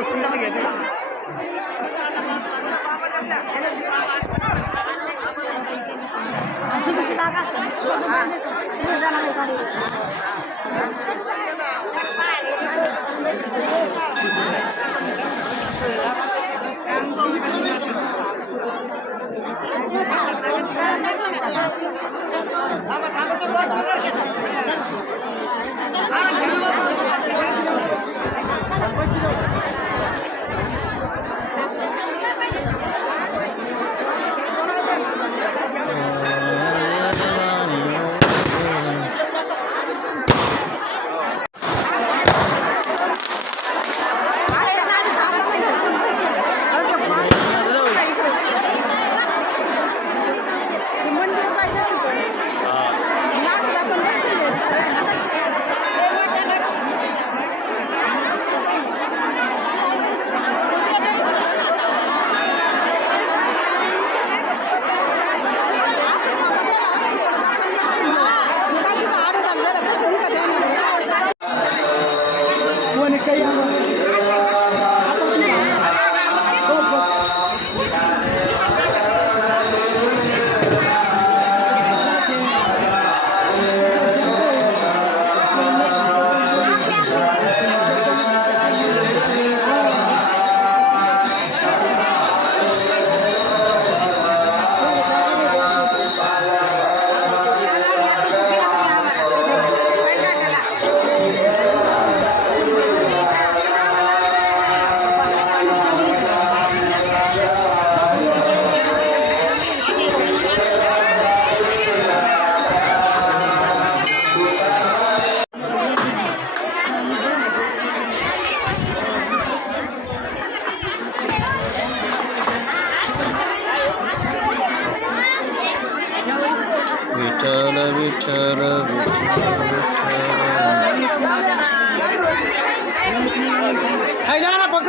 Ya, Terima kasih.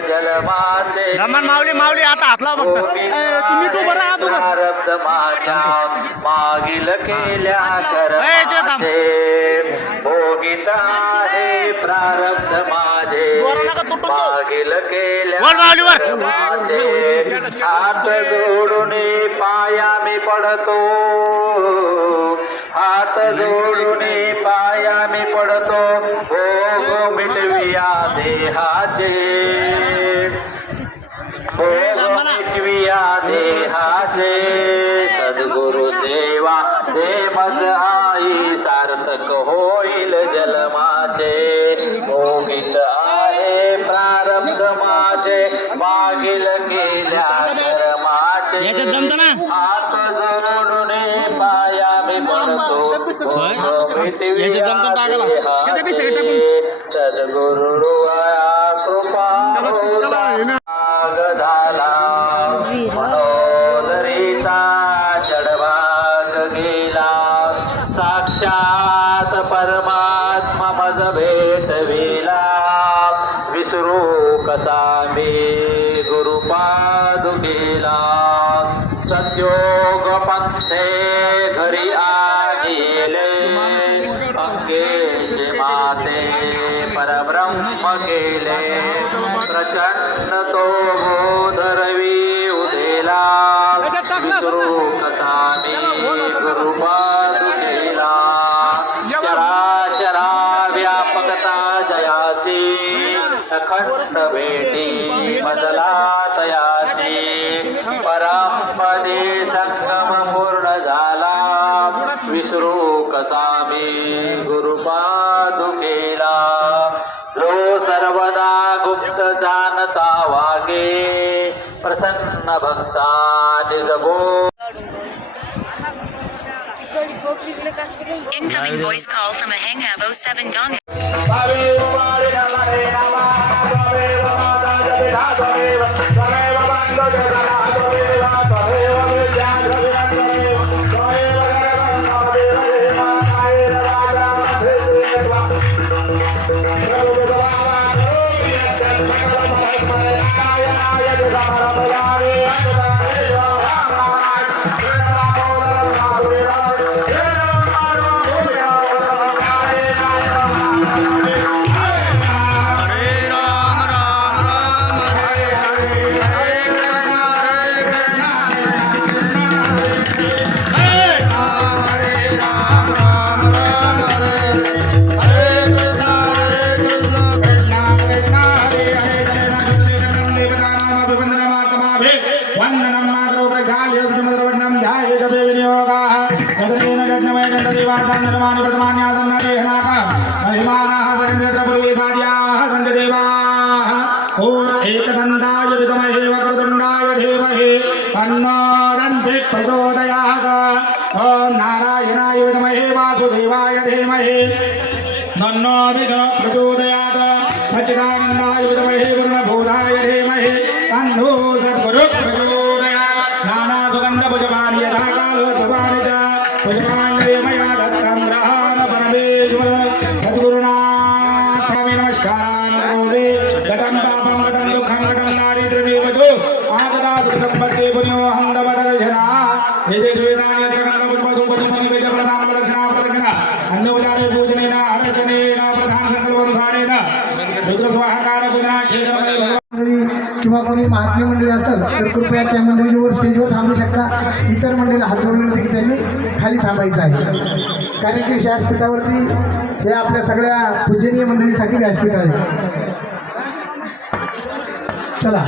जलमाचे Raman माऊली माऊली आता हातला बघता तुम्ही तू बरं आहात. प्रारब्ध माझ्या मागील केल्या भोगित आहे प्रारब्ध माझे. मागील केल्या हात जोडून पाया मी पडतो. हात जोडून पाया मी पडतो. भोग मिटविया देहाचे. मिटविया देहाचे. सद्गुरु देवा दे मग आई सार्थक होईल जलमाचे मोहित आहे प्रारब्ध माझे. मागील गेल्या कर्माचे याच्यात याचे मी पडतो होय? भोग टाकून. साक्षात परमात्मा मज भेटविला विसरू कसा मी गुरुपाद योग सत्योग पंथे घरी आले अंगे माते परब्रह्म केले। तयाची अखंड भेटी मजला तयाची. परमपदे संगम पूर्ण झाला. विसरू कसा मी गुरुपादुकेला? जो सर्वदा गुप्त जाणता वागे प्रसन्न भक्ता निजगो Incoming voice call from a hang 07 dong. वंदनं मातरो महिमानाः सकन्देत्रपूर्वे सन्तदेवाः ॐ एकदन्ताय विद्महे वक्रतुण्डाय धीमहि। तन्नो दन्ति ॐ नारायणाय वासुदेवाय धीमहि। तन्नो विष्णु प्रचोदयात्। सच्चिदानन्दाय किंवा कोणी महात्मे मंडळी असेल तर कृपया त्या मंडळीवर स्टेजवर थांबू शकता. इतर मंडळीला हात जोडून त्यांनी खाली थांबायचं आहे. कारण की व्यासपीठावरती हे आपल्या सगळ्या पूजनीय मंडळीसाठी व्यासपीठ आहे. चला.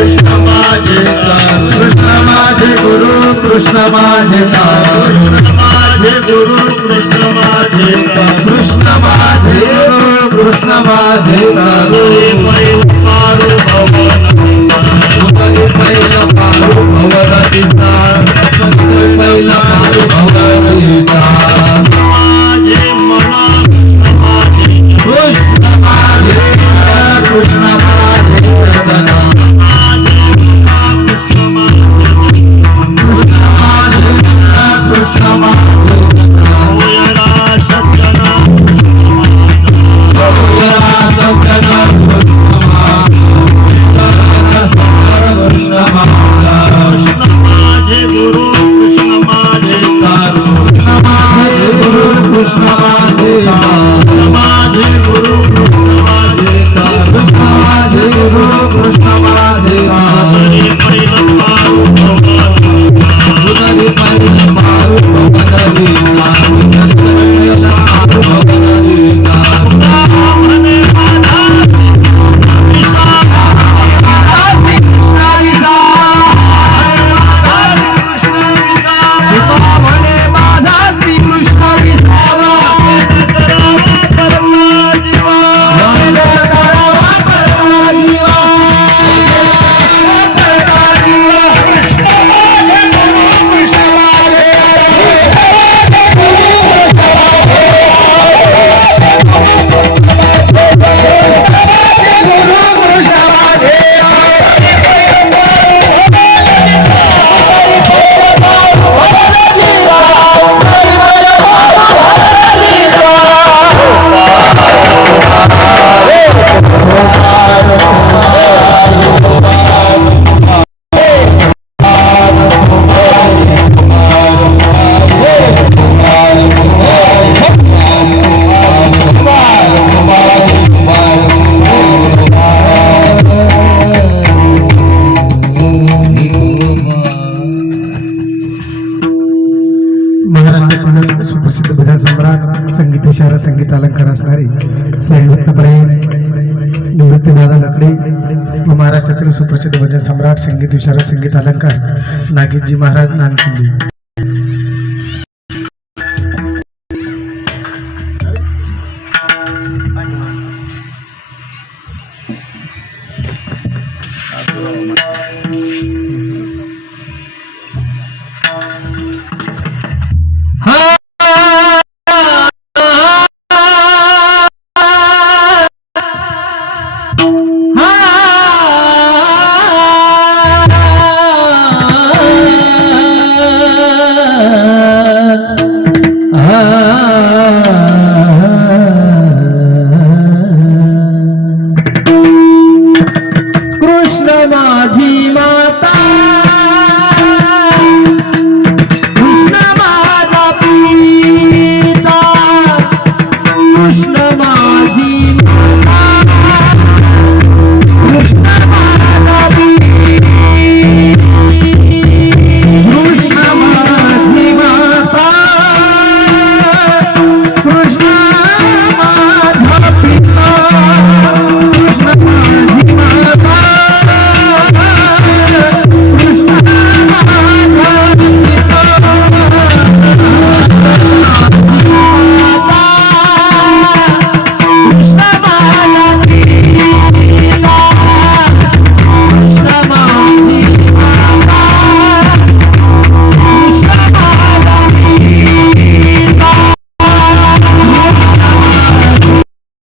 Krishna Madhava Krishna Madhava Guru Krishna Krishna माझे कृष्ण माझे प्रसिद्ध भजन सम्राट संगीत विशार संगीत अलंकार असणारे संयुक्त प्रेम निवृत्तीदादा लकडे व महाराष्ट्रातील सुप्रसिद्ध भजन सम्राट संगीत विशार संगीत अलंकार नागीतजी महाराज नानकिल्ले